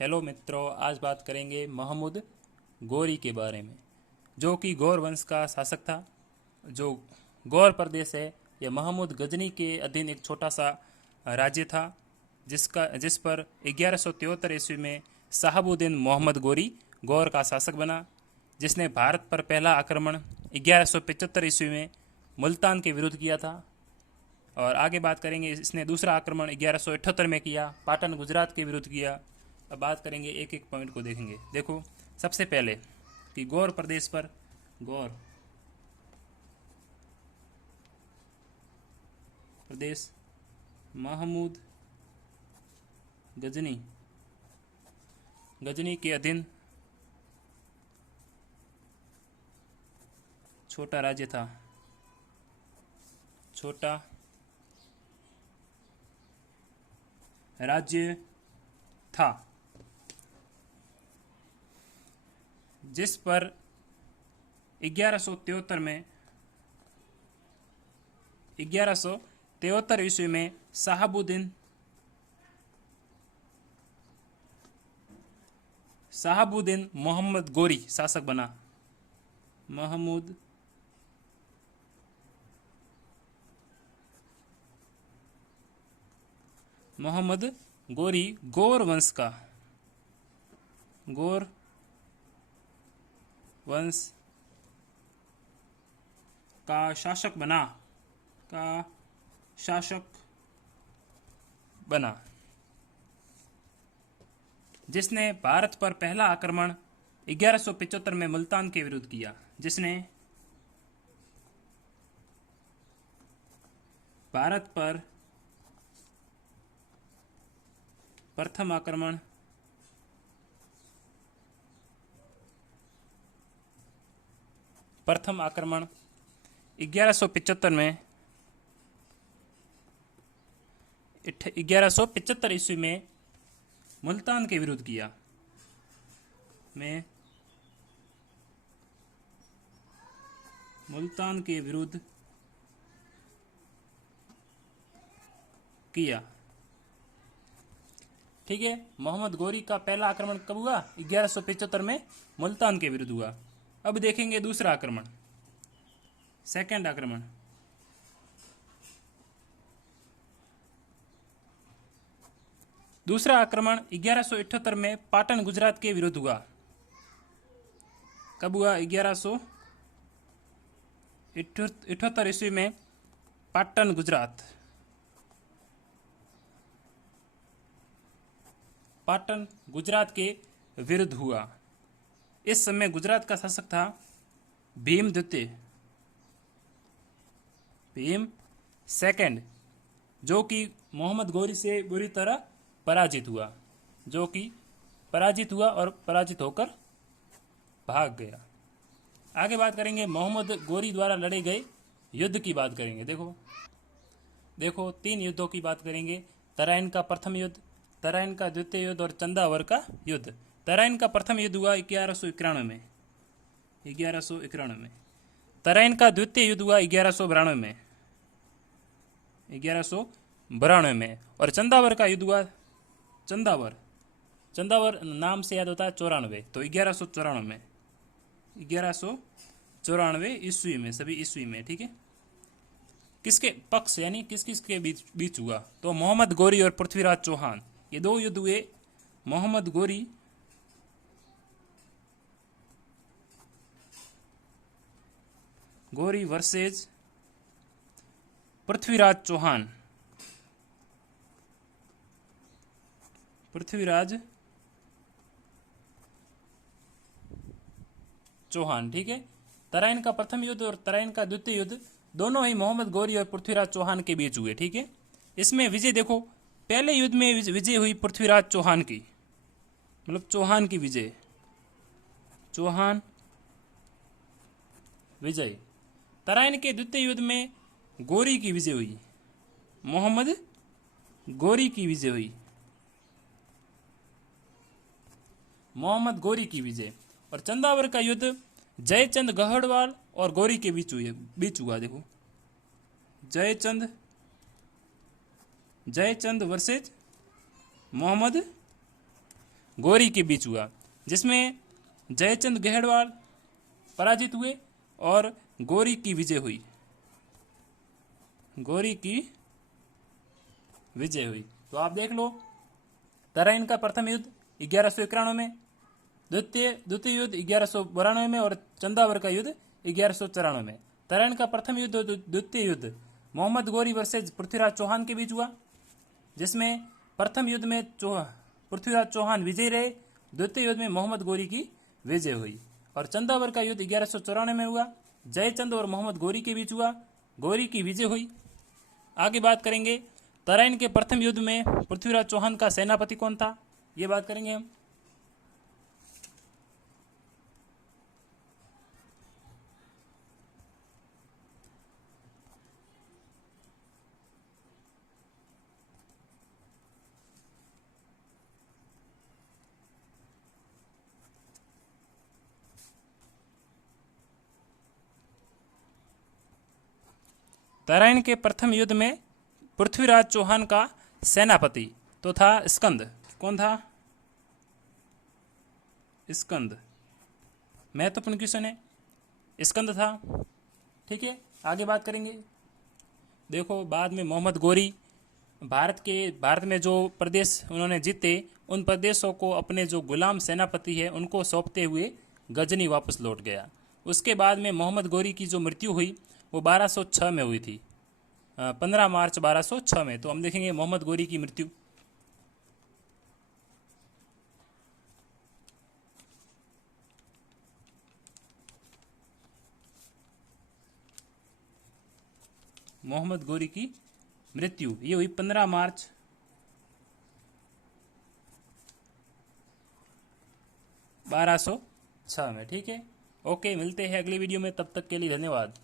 Hello मित्रों, आज बात करेंगे महमूद गौरी के बारे में, जो कि गौर वंश का शासक था। जो गौर प्रदेश है, यह महमूद गजनी के अधीन एक छोटा सा राज्य था, जिस पर 1173 ईस्वी में शहाबुद्दीन मोहम्मद गौरी गौर का शासक बना, जिसने भारत पर पहला आक्रमण 1175 ईस्वी में मुल्तान के विरुद्ध किया था। और आगे बात करेंगे, इसने दूसरा आक्रमण 1178 में किया, पाटन गुजरात के विरुद्ध किया। अब बात करेंगे, एक एक पॉइंट को देखेंगे। देखो, सबसे पहले कि गौर प्रदेश पर गौर प्रदेश महमूद गजनी के अधीन छोटा राज्य था, छोटा राज्य था, जिस पर 1173 ईस्वी में शहाबुद्दीन मोहम्मद गौरी शासक बना। महमूद गौरी गौर वंश का शासक बना, जिसने भारत पर पहला आक्रमण 1175 में मुल्तान के विरुद्ध किया, जिसने भारत पर प्रथम आक्रमण 1175 ईस्वी में मुल्तान के विरुद्ध किया। मुल्तान के विरुद्ध किया, ठीक है। मोहम्मद गौरी का पहला आक्रमण कब हुआ? 1175 में मुल्तान के विरुद्ध हुआ। अब देखेंगे दूसरा आक्रमण, सेकंड आक्रमण। दूसरा आक्रमण 1178 में पाटन गुजरात के विरुद्ध हुआ। कब हुआ? 1178 ईस्वी में पाटन गुजरात के विरुद्ध हुआ। इस समय गुजरात का शासक था भीम सेकंड, जो कि मोहम्मद गौरी से बुरी तरह पराजित हुआ और पराजित होकर भाग गया। आगे बात करेंगे, मोहम्मद गौरी द्वारा लड़े गए युद्ध की बात करेंगे। देखो 3 युद्धों की बात करेंगे। तराइन का प्रथम युद्ध, तराइन का द्वितीय युद्ध और चंदावर का युद्ध। तराइन का प्रथम युद्ध हुआ 1191 में। तराइन का द्वितीय युद्ध हुआ 1192 में। और चंदावर का युद्ध हुआ, चंदावर नाम से याद होता है 94, तो 1194 ईस्वी में, सभी ईस्वी में, ठीक है। किसके पक्ष यानी किस के बीच हुआ? तो मोहम्मद गौरी और पृथ्वीराज चौहान, ये 2 युद्ध हुए। मोहम्मद गौरी वर्सेज पृथ्वीराज चौहान, ठीक है। तराइन का प्रथम युद्ध और तराइन का द्वितीय युद्ध दोनों ही मोहम्मद गौरी और पृथ्वीराज चौहान के बीच हुए, ठीक है। इसमें विजय देखो, पहले युद्ध में विजय हुई पृथ्वीराज चौहान की, मतलब चौहान की विजय, तराइन के द्वितीय युद्ध में गौरी की विजय हुई, मोहम्मद गौरी की विजय। और चंदावर का युद्ध जयचंद गहड़वाल और गौरी के बीच हुआ। देखो, जयचंद वर्सेज मोहम्मद गौरी के बीच हुआ, जिसमें जयचंद गहड़वाल पराजित हुए और गौरी की विजय हुई। गौरी की विजय हुई। तो आप देख लो, तराइन का प्रथम युद्ध 1191 में, द्वितीय युद्ध 1192 में और चंदावर का युद्ध 1194 में। तराइन का प्रथम युद्ध और द्वितीय युद्ध मोहम्मद गौरी वर्सेज पृथ्वीराज चौहान के बीच हुआ, जिसमें प्रथम युद्ध में पृथ्वीराज चौहान विजयी रहे, द्वितीय युद्ध में मोहम्मद गौरी की विजय हुई। और चंदावर का युद्ध 1194 में हुआ, जयचंद और मोहम्मद गौरी के बीच हुआ, गौरी की विजय हुई। आगे बात करेंगे तराइन के प्रथम युद्ध में पृथ्वीराज चौहान का सेनापति कौन था, ये बात करेंगे हम। तराइन के प्रथम युद्ध में पृथ्वीराज चौहान का सेनापति तो था स्कंद। कौन था? स्कंद। महत्वपूर्ण क्वेश्चन है, स्कंद था। ठीक है, आगे बात करेंगे। देखो, बाद में मोहम्मद गौरी भारत में जो प्रदेश उन्होंने जीते, उन प्रदेशों को अपने जो गुलाम सेनापति है उनको सौंपते हुए गजनी वापस लौट गया। उसके बाद में मोहम्मद गौरी की जो मृत्यु हुई वो 1206 में हुई थी, 15 मार्च 1206 में। तो हम देखेंगे मोहम्मद गौरी की मृत्यु। मोहम्मद गौरी की मृत्यु ये हुई 15 मार्च 1206 में। ठीक है, ओके, मिलते हैं अगली वीडियो में, तब तक के लिए धन्यवाद।